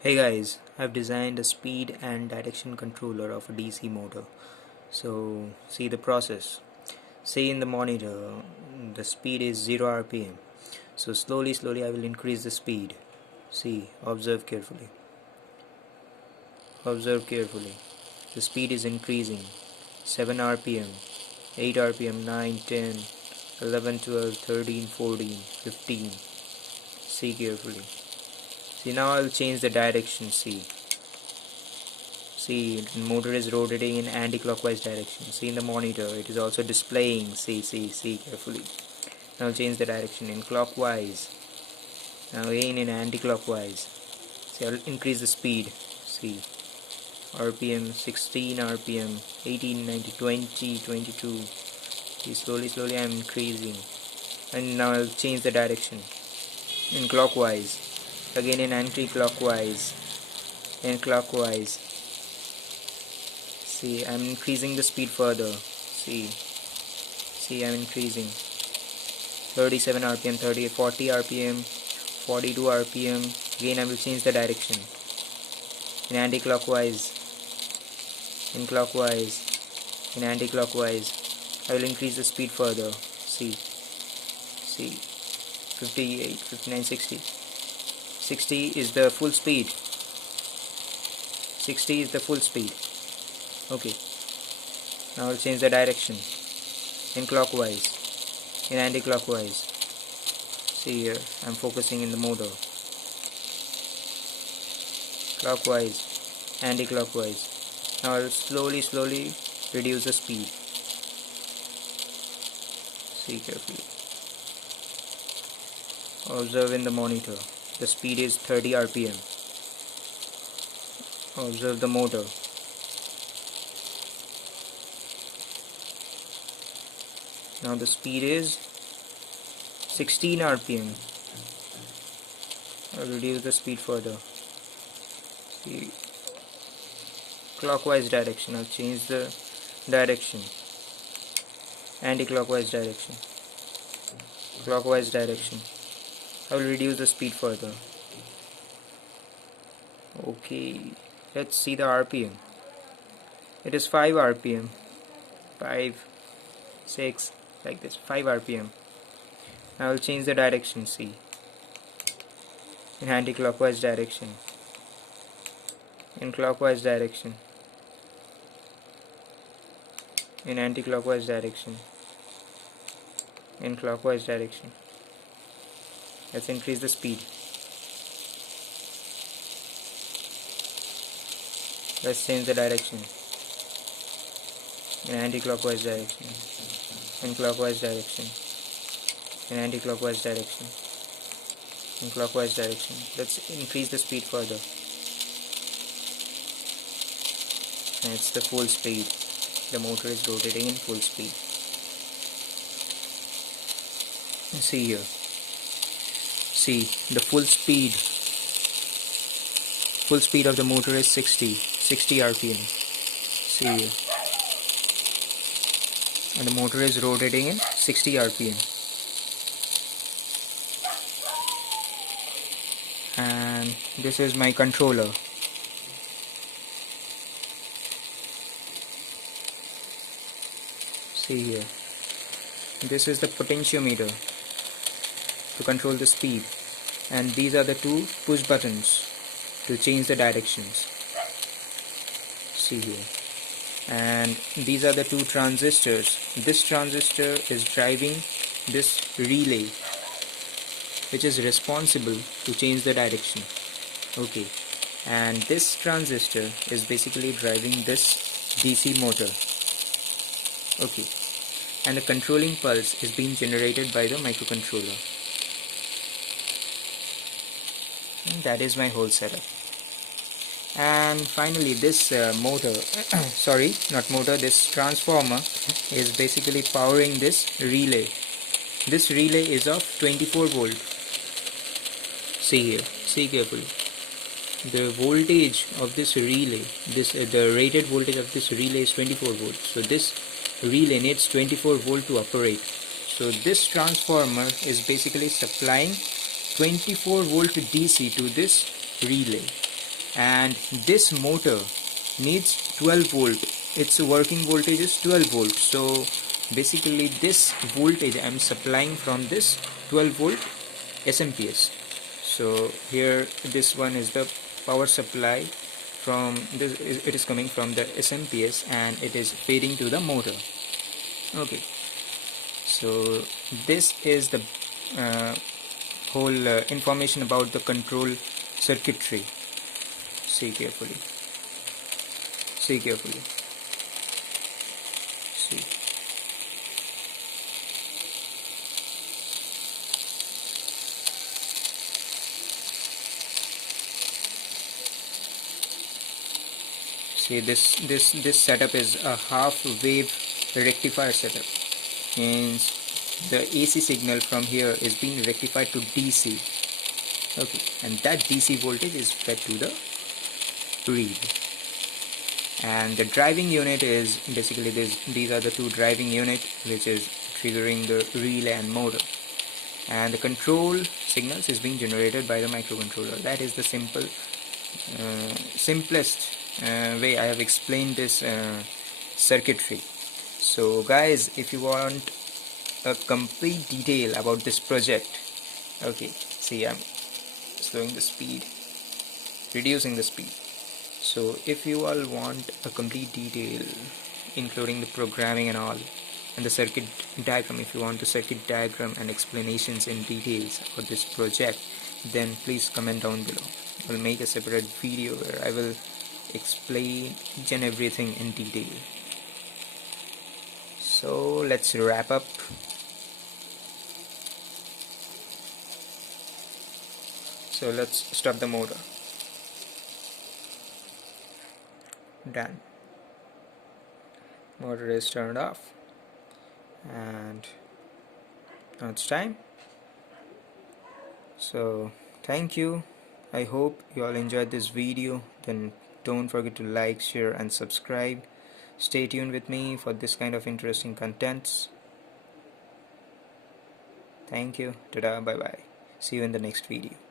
Hey guys, I've designed a speed and direction controller of a DC motor. So see the process. See in the monitor the speed is 0 rpm. So slowly I will increase the speed. See, observe carefully. Observe carefully. The speed is increasing. 7 rpm, 8 rpm, 9, 10, 11, 12, 13, 14, 15. See carefully. See, now I'll change the direction. See, the motor is rotating in anti-clockwise direction. See in the monitor, it is also displaying. See carefully. Now change the direction in clockwise. Now again in anti-clockwise. See, I'll increase the speed. See, RPM 16 RPM 18 19 20 22. See, slowly I am increasing. And now I'll change the direction in clockwise. Again in anti-clockwise. In clockwise. See, I'm increasing the speed further. See, I'm increasing. 37 rpm, 38, 40 rpm, 42 rpm. Again, I will change the direction. In anti-clockwise, in clockwise, in anti-clockwise. I will increase the speed further. See, 58, 59, 60. 60 is the full speed. 60 is the full speed. Okay, now I'll change the direction in clockwise, in anti-clockwise. See here, I'm focusing in the motor. Clockwise, anti-clockwise. Now I'll slowly reduce the speed. See carefully. Observe in the monitor. The speed is 30 rpm. Observe the motor. Now the speed is 16 rpm. I'll reduce the speed further. See, clockwise direction. I'll change the direction. Anti-clockwise direction. Clockwise direction. I will reduce the speed further. Okay, let's see the rpm. It is 5 rpm. 5, 6, like this, 5 rpm. I will change the direction. See, in anti-clockwise direction, in clockwise direction, in anti-clockwise direction, in clockwise direction. Let's increase the speed. Let's change the direction in anti-clockwise direction, in clockwise direction, in anti-clockwise direction, in clockwise direction. Let's increase the speed further. And it's the full speed. The motor is rotating in full speed. See here. See, the full speed of the motor is 60 rpm. See here. And the motor is rotating in 60 rpm. And this is my controller. See here. This is the potentiometer to control the speed, and these are the two push buttons to change the directions. See here. And these are the two transistors. This transistor is driving this relay, which is responsible to change the direction. Okay, and this transistor is basically driving this DC motor. Okay, and the controlling pulse is being generated by the microcontroller. And that is my whole setup. And finally, this motor sorry, not motor, this transformer is basically powering this relay. This relay is of 24 volt. See here, see carefully. The voltage of this relay, the rated voltage of this relay is 24 volts. So this relay needs 24 volt to operate. So this transformer is basically supplying 24 volt DC to this relay. and this motor needs 12 volt. Its working voltage is 12 volts. So basically this voltage I am supplying from this 12 volt SMPS. So here this one is the power supply from this. It is coming from the SMPS and it is feeding to the motor. Okay, so this is the whole information about the control circuitry. See carefully. See carefully. See. See, this setup is a half wave rectifier setup. Means the AC signal from here is being rectified to DC. Okay, and that DC voltage is fed to the reed. And the driving unit is basically these are the two driving unit, which is triggering the relay and motor. And the control signals is being generated by the microcontroller. That is the simplest way I have explained this circuitry. So guys, if you want a complete detail about this project, okay, see, I'm slowing the speed, reducing the speed. So if you all want a complete detail including the programming and all, and the circuit diagram, if you want the circuit diagram and explanations in details for this project, then please comment down below. I will make a separate video where I will explain each and everything in detail. So let's wrap up. So let's stop the motor. Done. Motor is turned off, and now it's time. So thank you. I hope you all enjoyed this video. Then don't forget to like, share and subscribe. Stay tuned with me for this kind of interesting contents. Thank you. Ta-da, bye bye. See you in the next video.